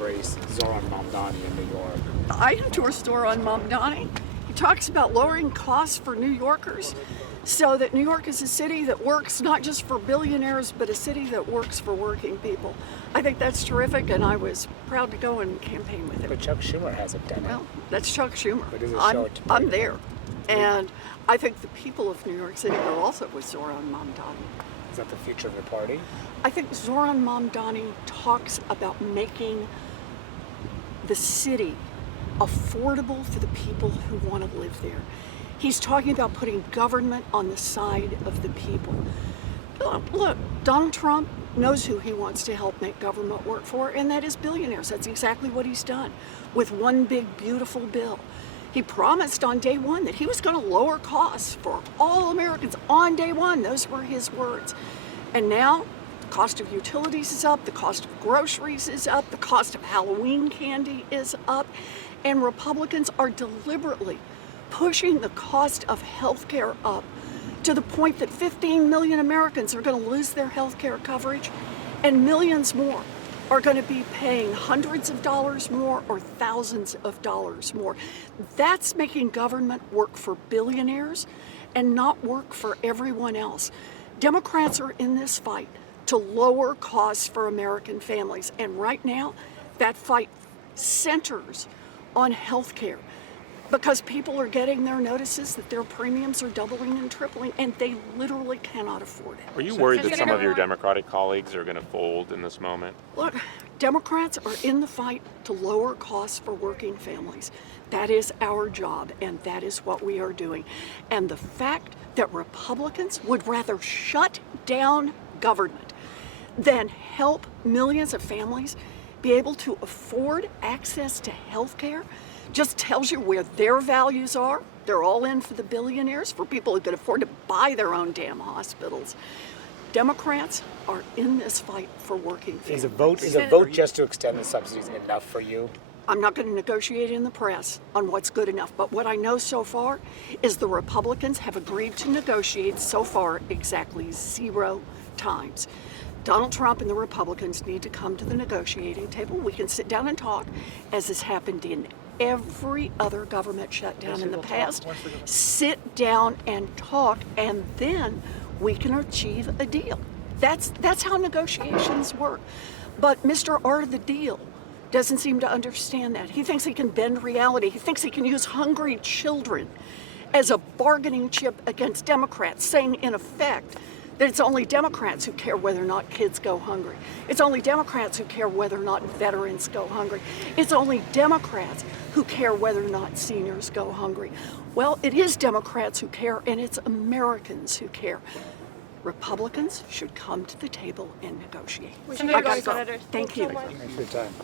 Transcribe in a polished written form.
embrace Zohran Mamdani in New York? I endorse Zohran Mamdani. He talks about lowering costs for New Yorkers so that New York is a city that works not just for billionaires, but a city that works for working people. I think that's terrific, and I was proud to go and campaign with him. But Chuck Schumer hasn't done it. Well, that's Chuck Schumer. But does it show I'm, it to I'm people? there. And I think the people of New York City are also with Zohran Mamdani. Is that the future of the party? I think Zohran Mamdani talks about making the city affordable for the people who want to live there. He's talking about putting government on the side of the people. Look, Donald Trump knows who he wants to help make government work for, and that is billionaires. That's exactly what he's done with one big, beautiful bill. He promised on day one that he was going to lower costs for all Americans on day one. Those were his words. And now the cost of utilities is up, the cost of groceries is up, the cost of Halloween candy is up, and Republicans are deliberately pushing the cost of health care up to the point that 15 million Americans are going to lose their health care coverage, and millions more are going to be paying hundreds of dollars more or thousands of dollars more. That's making government work for billionaires and not work for everyone else. Democrats are in this fight to lower costs for American families, and right now that fight centers on health care, because people are getting their notices that their premiums are doubling and tripling, and they literally cannot afford it. Are you worried that some of your Democratic colleagues are going to fold in this moment? Look, Democrats are in the fight to lower costs for working families. That is our job, and that is what we are doing. And the fact that Republicans would rather shut down government than help millions of families be able to afford access to health care just tells you where their values are. They're all in for the billionaires, for people who can afford to buy their own damn hospitals. Democrats are in this fight for working families. Is a vote just to extend the subsidies enough for you? I'm not going to negotiate in the press on what's good enough, but what I know so far is the Republicans have agreed to negotiate so far exactly 0 times. Donald Trump and the Republicans need to come to the negotiating table. We can sit down and talk, as has happened in every other government shutdown in the past. Sit down and talk, and then we can achieve a deal. That's how negotiations work. But Mr. Art of the Deal doesn't seem to understand that. He thinks he can bend reality. He thinks he can use hungry children as a bargaining chip against Democrats, saying in effect that it's only Democrats who care whether or not kids go hungry. It's only Democrats who care whether or not veterans go hungry. It's only Democrats who care whether or not seniors go hungry. Well, it is Democrats who care, and it's Americans who care. Republicans should come to the table and negotiate. Senator, I gotta go. Thank you. Thanks for your time.